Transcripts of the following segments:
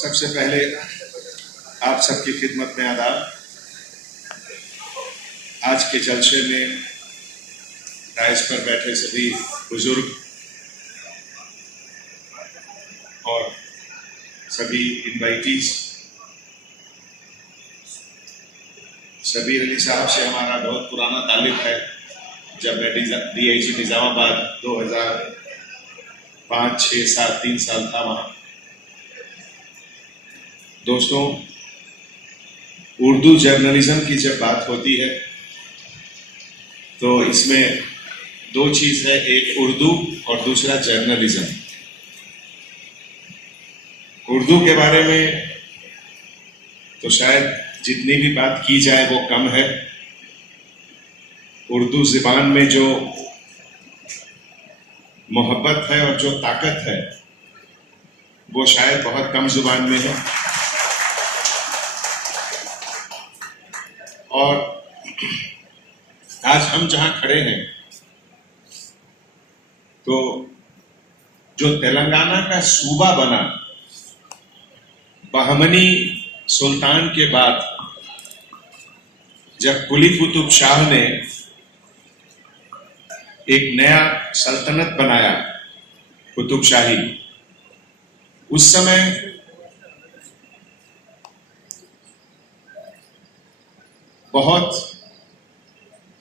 सबसे पहले आप सबकी खिदमत में आदाब। आज के जलसे में डायस पर बैठे सभी बुजुर्ग और सभी इनवाइटीज, शबीर अली साहब से हमारा बहुत पुराना ताल्लुक है। जब मैं DIG निजामाबाद 2005, 6, 7, 3 साल था वहाँ। दोस्तों, उर्दू जर्नलिज्म की जब बात होती है तो इसमें दो चीज है, एक उर्दू और दूसरा जर्नलिज्म। उर्दू के बारे में तो शायद जितनी भी बात की जाए वो कम है। उर्दू ज़ुबान में जो मोहब्बत है और जो ताकत है वो शायद बहुत कम ज़ुबान में है। और आज हम जहां खड़े हैं तो जो तेलंगाना का सूबा बना बहमनी सुल्तान के बाद, जब कुली कुतुब शाह ने एक नया सल्तनत बनाया, कुतुब शाही, उस समय बहुत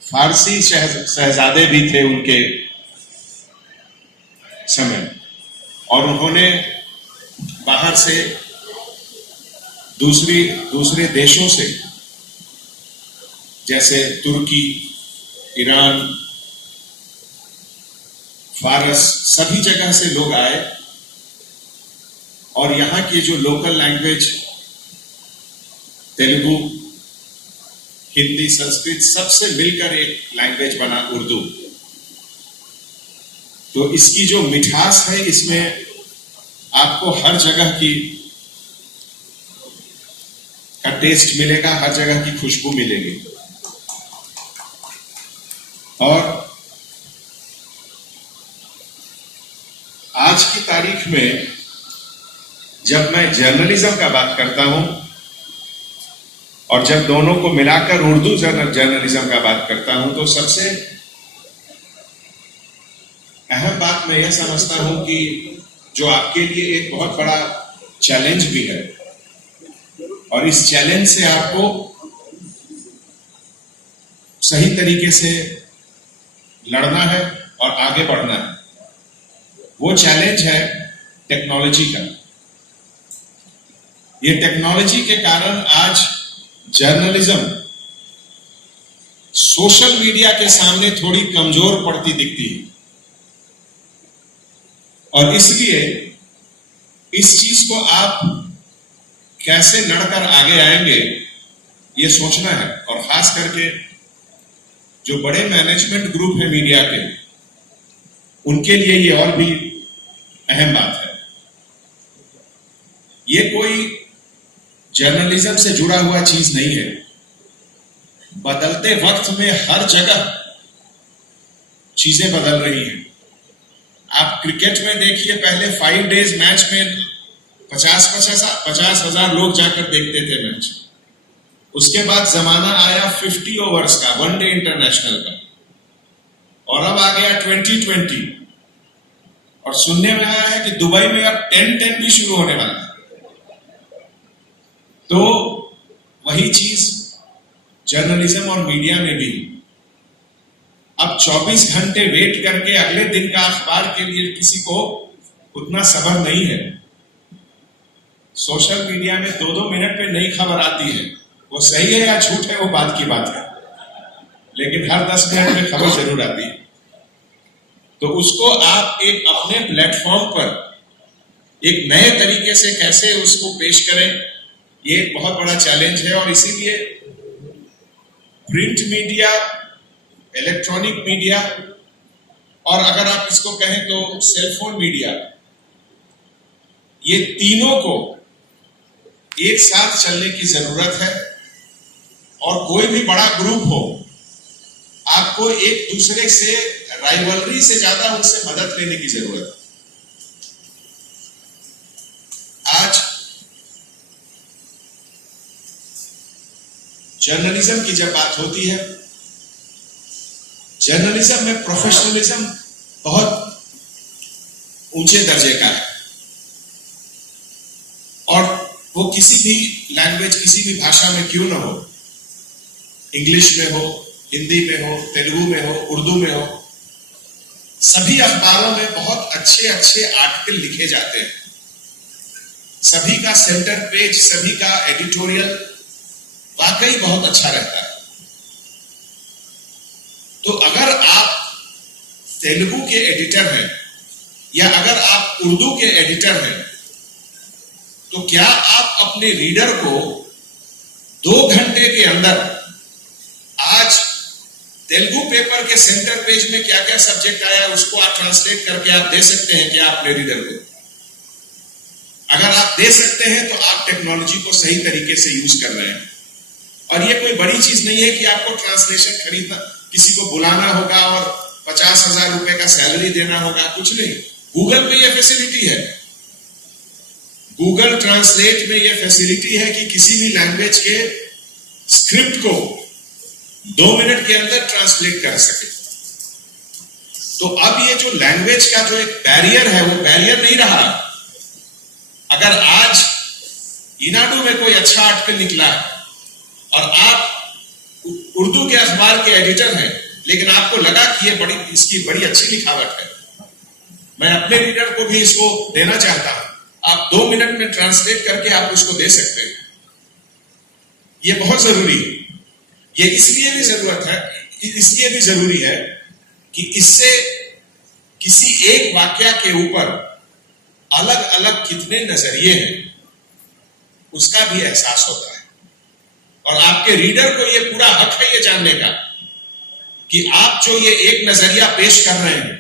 फारसी शहजादे भी थे उनके समय, और उन्होंने बाहर से दूसरे देशों से जैसे तुर्की, ईरान, फारस, सभी जगह से लोग आए और यहाँ की जो लोकल लैंग्वेज तेलुगु, हिंदी, संस्कृत सबसे मिलकर एक लैंग्वेज बना उर्दू। तो इसकी जो मिठास है इसमें आपको हर जगह का टेस्ट मिलेगा, हर जगह की खुशबू मिलेगी। और आज की तारीख में जब मैं जर्नलिज्म का बात करता हूं और जब दोनों को मिलाकर उर्दू जर्नलिज्म का बात करता हूं तो सबसे अहम बात मैं यह समझता हूं कि जो आपके लिए एक बहुत बड़ा चैलेंज भी है, और इस चैलेंज से आपको सही तरीके से लड़ना है और आगे बढ़ना है। वो चैलेंज है टेक्नोलॉजी का। ये टेक्नोलॉजी के कारण आज जर्नलिज्म सोशल मीडिया के सामने थोड़ी कमजोर पड़ती दिखती है, और इसलिए इस चीज को आप कैसे लड़कर आगे आएंगे ये सोचना है। और खास करके जो बड़े मैनेजमेंट ग्रुप है मीडिया के, उनके लिए ये और भी अहम बात है। ये कोई जर्नलिज्म से जुड़ा हुआ चीज नहीं है। बदलते वक्त में हर जगह चीजें बदल रही हैं। आप क्रिकेट में देखिए, पहले 5 डेज मैच में 50,000 लोग जाकर देखते थे मैच। उसके बाद जमाना आया 50 ओवर्स का, 1 डे इंटरनेशनल का, और अब आ गया 2020। और सुनने में आया है कि दुबई में अब 10-10 भी शुरू होने वाला है। तो वही चीज जर्नलिज्म और मीडिया में भी। अब 24 घंटे वेट करके अगले दिन का अखबार के लिए किसी को उतना सब्र नहीं है। सोशल मीडिया में 2-2 मिनट में नई खबर आती है, वो सही है या झूठ है वो बात की बात है, लेकिन हर 10 मिनट में खबर जरूर आती है। तो उसको आप एक अपने प्लेटफॉर्म पर एक नए तरीके से कैसे उसको पेश करें, ये एक बहुत बड़ा चैलेंज है। और इसीलिए प्रिंट मीडिया, इलेक्ट्रॉनिक मीडिया, और अगर आप इसको कहें तो सेलफोन मीडिया, ये तीनों को एक साथ चलने की जरूरत है। और कोई भी बड़ा ग्रुप हो, आपको एक दूसरे से राइवलरी से ज्यादा उनसे मदद लेने की जरूरत है। आज जर्नलिज्म की जब बात होती है, जर्नलिज्म में प्रोफेशनलिज्म बहुत ऊंचे दर्जे का है और वो किसी भी लैंग्वेज, किसी भी भाषा में क्यों ना हो, इंग्लिश में हो, हिंदी में हो, तेलुगु में हो, उर्दू में हो, सभी अखबारों में बहुत अच्छे अच्छे आर्टिकल लिखे जाते हैं। सभी का सेंटर पेज, सभी का एडिटोरियल वाकई बहुत अच्छा रहता है। तो अगर आप तेलुगु के एडिटर हैं या अगर आप उर्दू के एडिटर हैं, तो क्या आप अपने रीडर को 2 घंटे के अंदर आज तेलुगु पेपर के सेंटर पेज में क्या क्या सब्जेक्ट आया उसको आप ट्रांसलेट करके आप दे सकते हैं क्या अपने रीडर को? अगर आप दे सकते हैं तो आप टेक्नोलॉजी को सही तरीके से यूज कर रहे हैं। और ये कोई बड़ी चीज नहीं है कि आपको ट्रांसलेशन खरीदना, किसी को बुलाना होगा और 50,000 रुपए का सैलरी देना होगा, कुछ नहीं। गूगल में ये फैसिलिटी है, गूगल ट्रांसलेट में ये फैसिलिटी है कि किसी भी लैंग्वेज के स्क्रिप्ट को 2 मिनट के अंदर ट्रांसलेट कर सके। तो अब ये जो लैंग्वेज का जो एक बैरियर है वो बैरियर नहीं रहा। अगर आज ईनाडू में कोई अच्छा आर्टिकल निकला है और आप उर्दू के अखबार के एडिटर हैं, लेकिन आपको लगा कि ये इसकी बड़ी अच्छी लिखावट है, मैं अपने रीडर को भी इसको देना चाहता हूं, आप 2 मिनट में ट्रांसलेट करके आप उसको दे सकते हैं। ये बहुत जरूरी है। ये इसलिए भी जरूरी है कि इससे किसी एक वाक्य के ऊपर अलग अलग कितने नजरिए हैं उसका भी एहसास होता है। और आपके रीडर को ये पूरा हक है ये जानने का कि आप जो ये एक नजरिया पेश कर रहे हैं,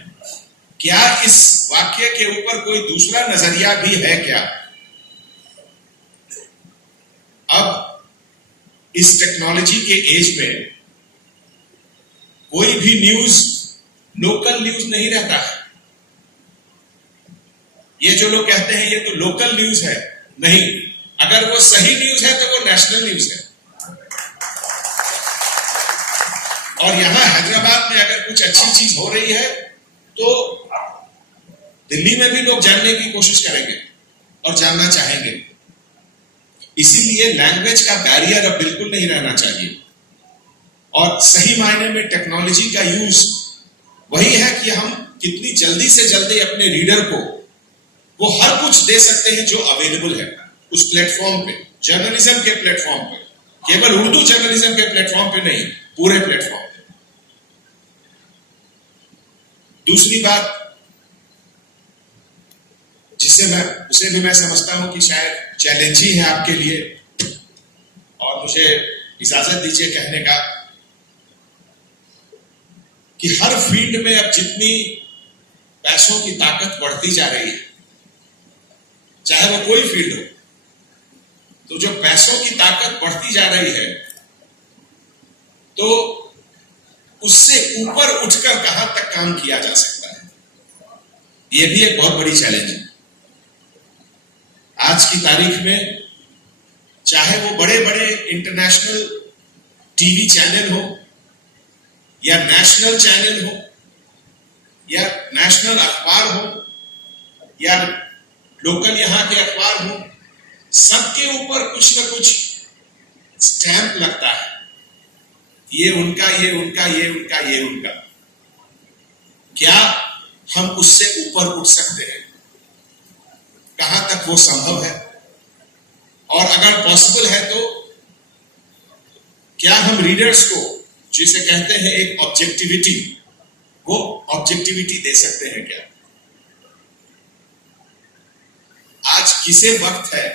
क्या इस वाक्य के ऊपर कोई दूसरा नजरिया भी है क्या? अब इस टेक्नोलॉजी के एज में कोई भी न्यूज लोकल न्यूज नहीं रहता है। ये जो लोग कहते हैं ये तो लोकल न्यूज है, नहीं, अगर वो सही न्यूज है तो वो नेशनल न्यूज है। और यहां हैदराबाद में अगर कुछ अच्छी चीज हो रही है तो दिल्ली में भी लोग जानने की कोशिश करेंगे और जानना चाहेंगे। इसीलिए लैंग्वेज का बैरियर अब बिल्कुल नहीं रहना चाहिए। और सही मायने में टेक्नोलॉजी का यूज वही है कि हम कितनी जल्दी से जल्दी अपने रीडर को वो हर कुछ दे सकते हैं जो अवेलेबल है उस प्लेटफॉर्म पे, जर्नलिज्म के प्लेटफॉर्म पे, केवल उर्दू जर्नलिज्म के प्लेटफॉर्म पे नहीं, पूरे प्लेटफॉर्म पे। दूसरी बात उसे भी मैं समझता हूं कि शायद चैलेंज ही है आपके लिए, और मुझे इजाजत दीजिए कहने का कि हर फील्ड में अब जितनी पैसों की ताकत बढ़ती जा रही है, चाहे वो कोई फील्ड हो, तो जो पैसों की ताकत बढ़ती जा रही है तो उससे ऊपर उठकर कहां तक काम किया जा सकता है, यह भी एक बहुत बड़ी चैलेंज है। आज की तारीख में चाहे वो बड़े बड़े इंटरनेशनल टीवी चैनल हो या नेशनल चैनल हो या नेशनल अखबार हो या लोकल यहां के अखबार हो, सबके ऊपर कुछ ना कुछ स्टैंप लगता है, ये उनका, ये उनका, ये उनका, ये उनका। क्या हम उससे ऊपर उठ सकते हैं? कहां तक वो संभव है? और अगर पॉसिबल है तो क्या हम रीडर्स को, जिसे कहते हैं एक ऑब्जेक्टिविटी, वो ऑब्जेक्टिविटी दे सकते हैं क्या? आज किसे वक्त है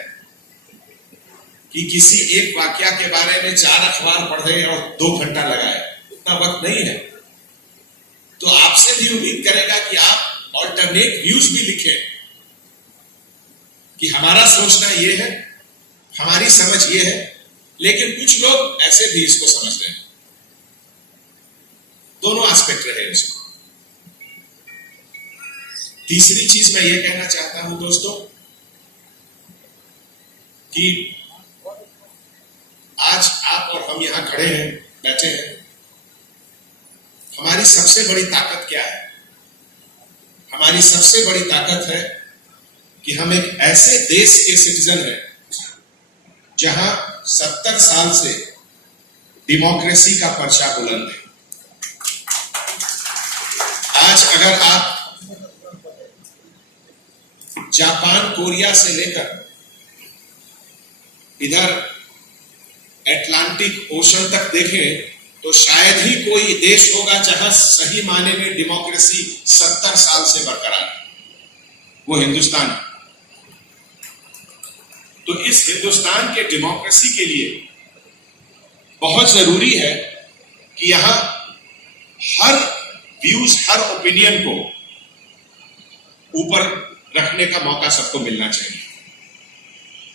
कि किसी एक वाक्या के बारे में 4 अखबार पढ़े और 2 घंटा लगाए? उतना वक्त नहीं है। तो आपसे भी उम्मीद करेगा कि आप ऑल्टरनेट व्यूज भी लिखें कि हमारा सोचना ये है, हमारी समझ ये है, लेकिन कुछ लोग ऐसे भी इसको समझ रहे हैं। दोनों एस्पेक्ट रहे इसको। तीसरी चीज मैं ये कहना चाहता हूं दोस्तों कि आज आप और हम यहां खड़े हैं, बैठे हैं, हमारी सबसे बड़ी ताकत क्या है? हमारी सबसे बड़ी ताकत है कि हम एक ऐसे देश के सिटीजन हैं जहां 70 साल से डेमोक्रेसी का पर्चा बुलंद है। आज अगर आप जापान, कोरिया से लेकर इधर अटलांटिक ओशन तक देखें तो शायद ही कोई देश होगा जहां सही मायने में डेमोक्रेसी 70 साल से बरकरार है, वो हिंदुस्तान है। तो इस हिंदुस्तान के डेमोक्रेसी के लिए बहुत जरूरी है कि यहां हर व्यूज, हर ओपिनियन को ऊपर रखने का मौका सबको मिलना चाहिए,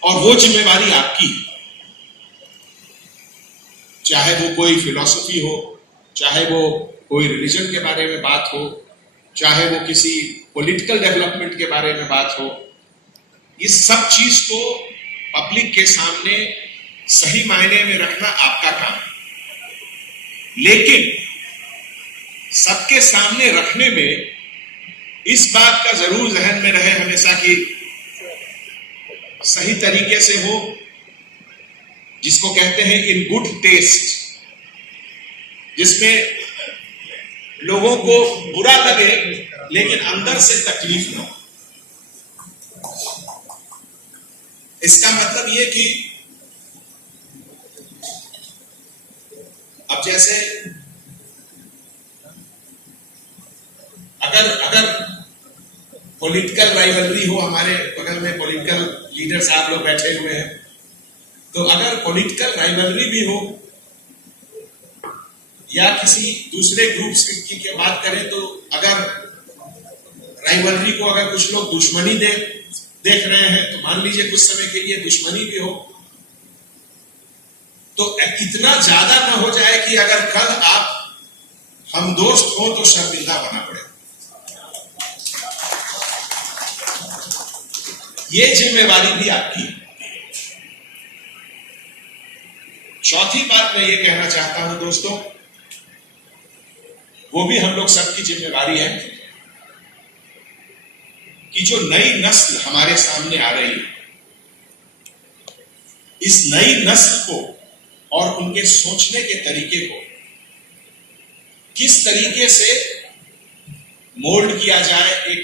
और वो जिम्मेवारी आपकी है। चाहे वो कोई फिलॉसफी हो, चाहे वो कोई रिलीजन के बारे में बात हो, चाहे वो किसी पॉलिटिकल डेवलपमेंट के बारे में बात हो, इस सब चीज को पब्लिक के सामने सही मायने में रखना आपका काम है। लेकिन सबके सामने रखने में इस बात का जरूर जहन में रहे हमेशा कि सही तरीके से हो, जिसको कहते हैं इन गुड टेस्ट, जिसमें लोगों को बुरा लगे लेकिन अंदर से तकलीफ ना हो। इसका मतलब ये कि अब जैसे अगर पॉलिटिकल राइवलरी हो, हमारे बगल में पॉलिटिकल लीडर साहब लोग बैठे हुए हैं, तो अगर पॉलिटिकल राइवलरी भी हो या किसी दूसरे ग्रुप्स की बात करें, तो अगर राइवलरी को अगर कुछ लोग दुश्मनी देख रहे हैं, तो मान लीजिए कुछ समय के लिए दुश्मनी भी हो, तो इतना ज्यादा ना हो जाए कि अगर कल आप हम दोस्त हो तो शर्मिंदा बना पड़े। ये जिम्मेवारी भी आपकी है। चौथी बात मैं ये कहना चाहता हूं दोस्तों, वो भी हम लोग सबकी जिम्मेवारी है कि जो नई नस्ल हमारे सामने आ रही है, इस नई नस्ल को और उनके सोचने के तरीके को किस तरीके से मोल्ड किया जाए, एक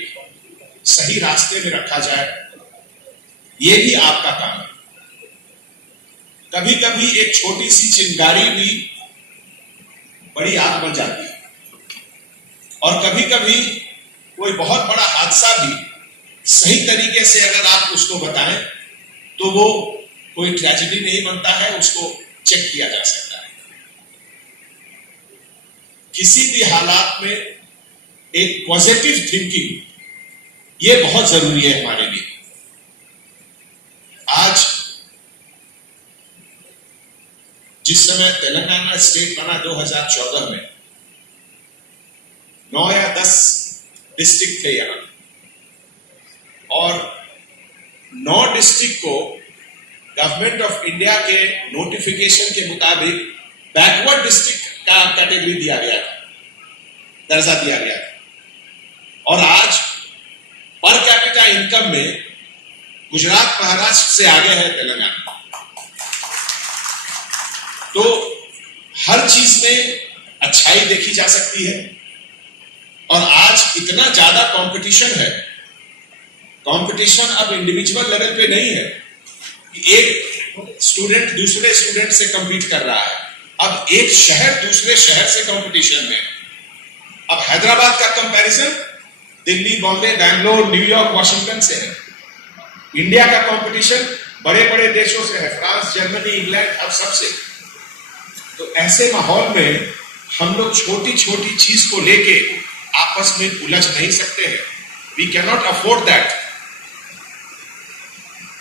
सही रास्ते में रखा जाए, ये भी आपका काम है। कभी कभी एक छोटी सी चिंगारी भी बड़ी आग बन जाती है, और कभी कभी कोई बहुत बड़ा हादसा भी सही तरीके से अगर आप उसको बताएं तो वो कोई ट्रेजेडी नहीं बनता है, उसको चेक किया जा सकता है। किसी भी हालात में एक पॉजिटिव थिंकिंग ये बहुत जरूरी है हमारे लिए। आज जिस समय तेलंगाना स्टेट बना 2014 में, 9 या 10 डिस्ट्रिक्ट थे यहां, और 9 डिस्ट्रिक्ट को गवर्नमेंट ऑफ इंडिया के नोटिफिकेशन के मुताबिक बैकवर्ड डिस्ट्रिक्ट का कैटेगरी दिया गया था, दर्जा दिया गया था। और आज पर कैपिटा इनकम में गुजरात, महाराष्ट्र से आगे है तेलंगाना। तो हर चीज में अच्छाई देखी जा सकती है, और आज इतना ज्यादा कंपटीशन है। कंपटीशन अब इंडिविजुअल लेवल पे नहीं है कि एक स्टूडेंट दूसरे स्टूडेंट से compete कर रहा है, अब एक शहर दूसरे शहर से कंपटीशन में। अब हैदराबाद का comparison Delhi, Bombay, Bangalore, New York, Washington से है। इंडिया का कंपटीशन बड़े बड़े देशों से है, फ्रांस, जर्मनी, इंग्लैंड, अब सबसे। तो ऐसे माहौल में हम लोग छोटी छोटी चीज को लेके आपस में उलझ नहीं सकते हैं। We can not afford that.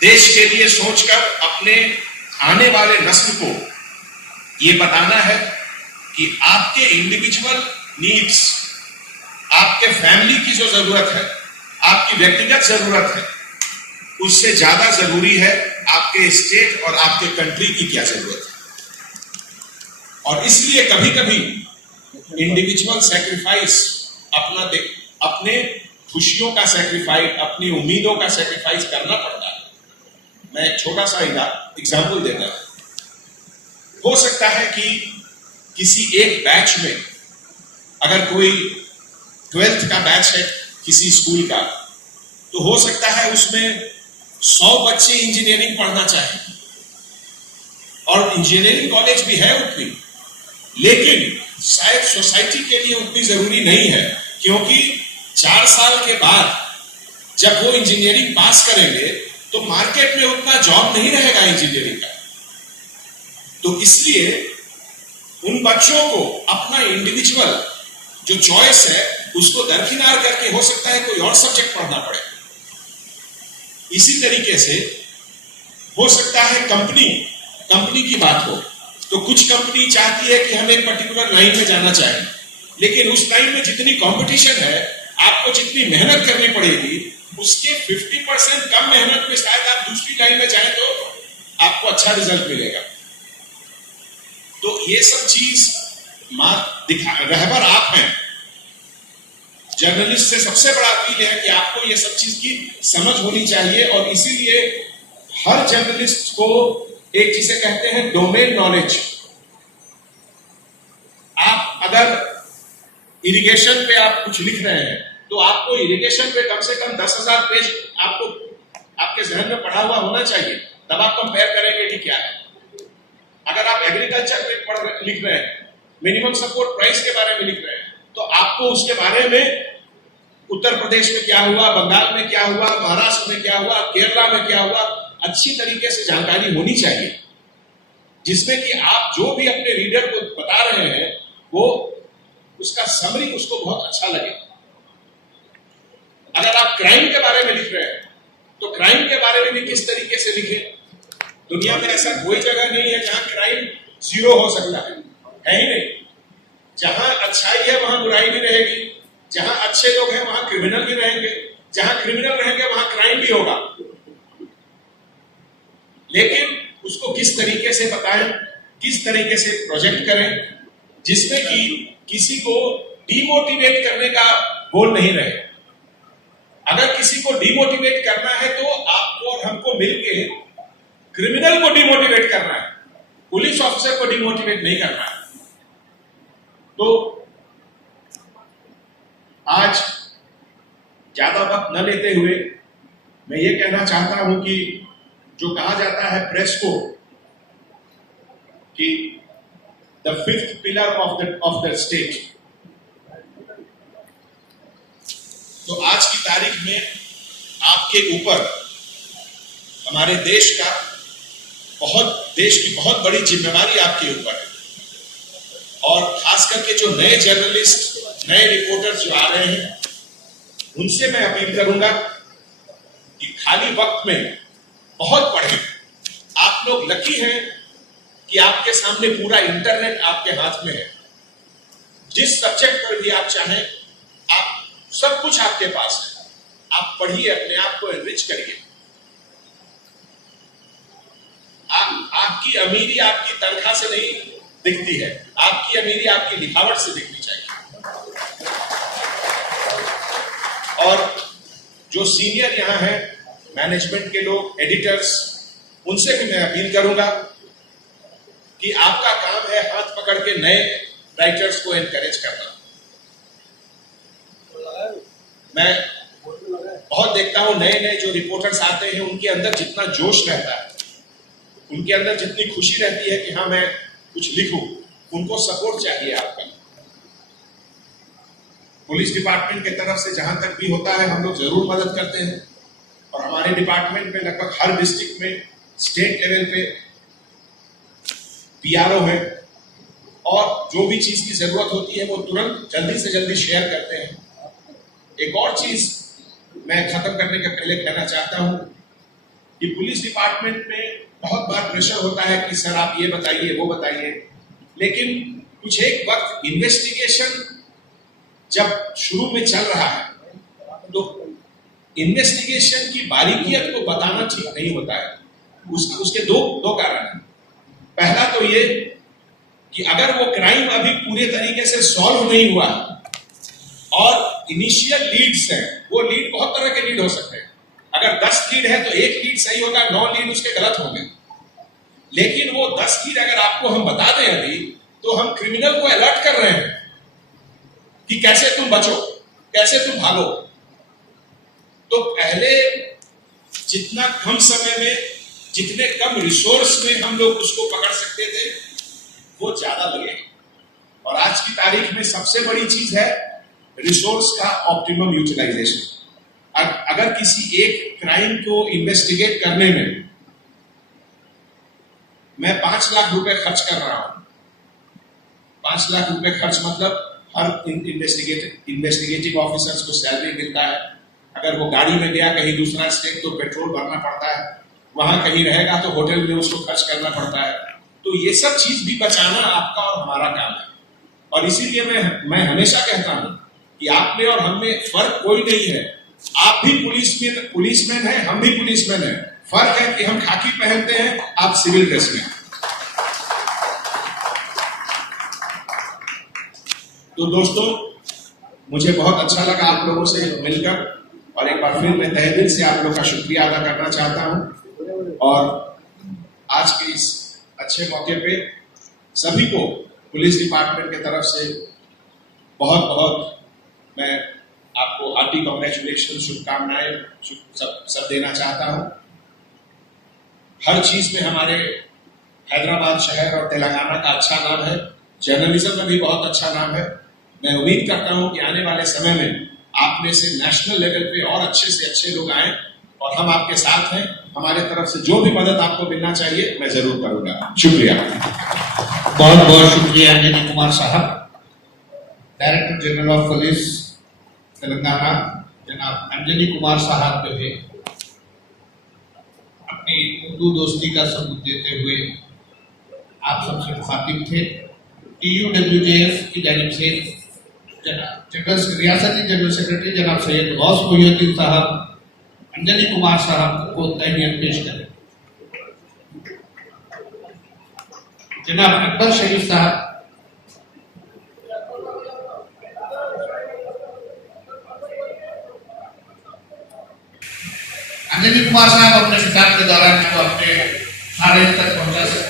देश के लिए सोचकर अपने आने वाले नस्ल को ये बताना है कि आपके इंडिविजुअल नीड्स, आपके फैमिली की जो जरूरत है, आपकी व्यक्तिगत जरूरत है, उससे ज्यादा जरूरी है आपके स्टेट और आपके कंट्री की क्या जरूरत है। और इसलिए कभी कभी इंडिविजुअल सैक्रिफाइस अपने खुशियों का सैक्रिफाइस, अपनी उम्मीदों का सैक्रिफाइस करना पड़ता है। मैं एक छोटा सा एग्जाम्पल देता हूं। हो सकता है कि किसी एक बैच में अगर कोई 12th का बैच है किसी स्कूल का, तो हो सकता है उसमें 100 बच्चे इंजीनियरिंग पढ़ना चाहें, और इंजीनियरिंग कॉलेज भी है उतनी, लेकिन शायद सोसाइटी के लिए उतनी जरूरी नहीं है, क्योंकि 4 साल के बाद जब वो इंजीनियरिंग पास करेंगे तो मार्केट में उतना जॉब नहीं रहेगा इंजीनियरिंग का। तो इसलिए उन बच्चों को अपना इंडिविजुअल जो चॉइस है उसको दरकिनार करके हो सकता है कोई और सब्जेक्ट पढ़ना पड़े। इसी तरीके से हो सकता है कंपनी की बात हो, तो कुछ कंपनी चाहती है कि हम एक पर्टिकुलर लाइन में जाना चाहें, लेकिन उस लाइन में जितनी कंपटीशन है, आपको जितनी मेहनत करनी पड़ेगी, उसके 50% कम मेहनत में शायद आप दूसरी लाइन में जाएं तो आपको अच्छा रिजल्ट मिलेगा। तो ये सब चीज रहबर आप हैं। जर्नलिस्ट से सबसे बड़ा अपील है कि आपको ये सब चीज की समझ होनी चाहिए, और इसीलिए हर जर्नलिस्ट को एक जिसे कहते हैं डोमेन नॉलेज। आप अगर इरिगेशन पे आप कुछ लिख रहे हैं तो आपको इरिगेशन पे कम से कम 10,000 पेज आपको आपके जहन में पढ़ा हुआ होना चाहिए, तब आप कंपेयर करेंगे कि क्या है। अगर आप एग्रीकल्चर पे लिख रहे हैं, मिनिमम सपोर्ट प्राइस के बारे में लिख रहे हैं, तो आपको उसके बारे में उत्तर प्रदेश में क्या हुआ, बंगाल में क्या हुआ, महाराष्ट्र में क्या हुआ, केरला में क्या हुआ, अच्छी तरीके से जानकारी होनी चाहिए, जिसमें कि आप जो भी अपने रीडर को बता रहे हैं वो उसका समरी उसको बहुत अच्छा लगे। अगर आप क्राइम के बारे में लिख रहे हैं तो क्राइम के बारे में भी किस तरीके से लिखें। दुनिया में ऐसा कोई जगह नहीं है जहां क्राइम 0 हो सकता है ही नहीं। जहां अच्छाई है वहां बुराई भी रहेगी, जहां अच्छे लोग हैं वहां क्रिमिनल भी रहेंगे, जहां क्रिमिनल रहेंगे वहां क्राइम भी होगा। लेकिन उसको किस तरीके से बताएं, किस तरीके से प्रोजेक्ट करें, जिसमें कि किसी को डिमोटिवेट करने का गोल नहीं रहे। अगर किसी को डिमोटिवेट करना है तो आपको और हमको मिलके क्रिमिनल को डिमोटिवेट करना है, पुलिस ऑफिसर को डिमोटिवेट नहीं करना है। तो आज ज्यादा वक्त न लेते हुए मैं ये कहना चाहता हूं कि जो कहा जाता है प्रेस को कि the 5th pillar of the state, तो आज की तारीख में आपके ऊपर हमारे देश की बहुत बड़ी जिम्मेवारी आपके ऊपर है। और खास करके जो नए जर्नलिस्ट, नए रिपोर्टर्स जो आ रहे हैं, उनसे मैं अपील करूंगा कि खाली वक्त में बहुत पढ़ें। आप लोग लकी हैं कि आपके सामने पूरा इंटरनेट आपके हाथ में है। जिस सब्जेक्ट पर भी आप चाहें, आप सब कुछ आपके पास है। आप पढ़िए, अपने आप को एनरिच करिए। आपकी अमीरी आपकी तनख्वाह से नहीं दिखती है, आपकी अमीरी आपकी लिखावट से दिखनी चाहिए। और जो सीनियर यहां हैं, मैनेजमेंट के लोग, एडिटर्स, उनसे भी मैं अपील करूंगा कि आपका काम है हाथ पकड़ के नए राइटर्स को एनकरेज करना। मैं बहुत देखता हूं नए जो रिपोर्टर्स आते हैं, उनके अंदर जितना जोश रहता है, उनके अंदर जितनी खुशी रहती है कि हाँ मैं कुछ लिखूं, उनको सपोर्ट चाहिए आपका। पुलिस डिपार्टमेंट की तरफ से जहां तक भी होता है हम लोग जरूर मदद करते हैं, और हमारे डिपार्टमेंट में लगभग हर डिस्ट्रिक्ट में स्टेट लेवल पे पीआरओ है, और जो भी चीज की जरूरत होती है वो तुरंत जल्दी से जल्दी शेयर करते हैं। एक और चीज मैं खत्म करने के पहले कहना चाहता हूं कि पुलिस डिपार्टमेंट में बहुत बार प्रेशर होता है कि सर आप ये बताइए, वो बताइए, लेकिन कुछ एक वक्त इन्वेस्टिगेशन जब शुरू में चल रहा है तो इन्वेस्टिगेशन की बारीकियत को बताना ठीक नहीं होता है। उसके दो कारण हैं। पहला तो ये कि अगर वो क्राइम अभी पूरे तरीके से सॉल्व नहीं हुआ और इनिशियल लीड्स हैं, वो लीड बहुत तरह के लीड हो सकते हैं। अगर 10 लीड है तो एक लीड सही होगा, 9 लीड उसके गलत होंगे। लेकिन वो 10 लीड अगर आपको हम बता दें अभी, तो हम क्रिमिनल को अलर्ट कर रहे हैं कि कैसे तुम बचो, कैसे तुम भागो। तो पहले जितना कम समय में, जितने कम रिसोर्स में हम लोग उसको पकड़ सकते थे, वो ज्यादा लगे। और आज की तारीख में सबसे बड़ी चीज है रिसोर्स का ऑप्टिमम यूटिलाइजेशन। अगर किसी एक क्राइम को इन्वेस्टिगेट करने में मैं 5 लाख रुपए खर्च कर रहा हूं, 5 लाख रुपए खर्च मतलब हर इन्वेस्टिगेटिव ऑफिसर्स को सैलरी मिलता है। अगर वो गाड़ी में गया कहीं दूसरा स्टेट तो पेट्रोल भरना पड़ता है, वहां कहीं रहेगा तो होटल में उसको खर्च करना पड़ता है। तो ये सब चीज भी बचाना आपका और हमारा काम है। और इसीलिए मैं हमेशा कहता हूं कि आप में और हम में फर्क कोई नहीं है। आप भी पुलिसमैन हैं, हम भी पुलिसमैन हैं। फर्क है कि हम खाकी पहनते हैं, आप सिविल ड्रेस में। तो दोस्तों, मुझे बहुत अच्छा लगा आप लोगों से मिलकर, और एक बार फिर मैं तहे दिल से आप लोगों का शुक्रिया अदा करना चाहता हूं। और आज के इस अच्छे मौके पे सभी को पुलिस डिपार्टमेंट की तरफ से बहुत बहुत मैं आपको हार्टी कांग्रेचुलेशन, शुभकामनाएं सब देना चाहता हूं। हर चीज में हमारे हैदराबाद शहर और तेलंगाना का अच्छा नाम है, जर्नलिज्म में भी बहुत अच्छा नाम है। मैं उम्मीद करता हूं कि आने वाले समय में आप में से नेशनल लेवल पे और अच्छे से अच्छे लोग आए, और हम आपके साथ हैं। हमारे तरफ से जो भी मदद आपको मिलना चाहिए मैं जरूर करूंगा। शुक्रिया। बहुत बहुत शुक्रिया अंजनी कुमार साहब। Director general of police Telangana जनाब अंजनी कुमार साहब जो है अपनी उर्दू दोस्ती का सबूत देते हुए आप सबसे मुखातिब थे। TUWJF की जानिब से रियासती जनरल सेक्रेटरी जनाब सैयद गौस मोहिउद्दीन साहब अंजनी कुमार साहब को तहनीत पेश करें। जनाब अकबर शरीफ साहब, अंजनी कुमार साहब अपने खिताब के दौरान को अपने खारिज तक पहुंचा सकते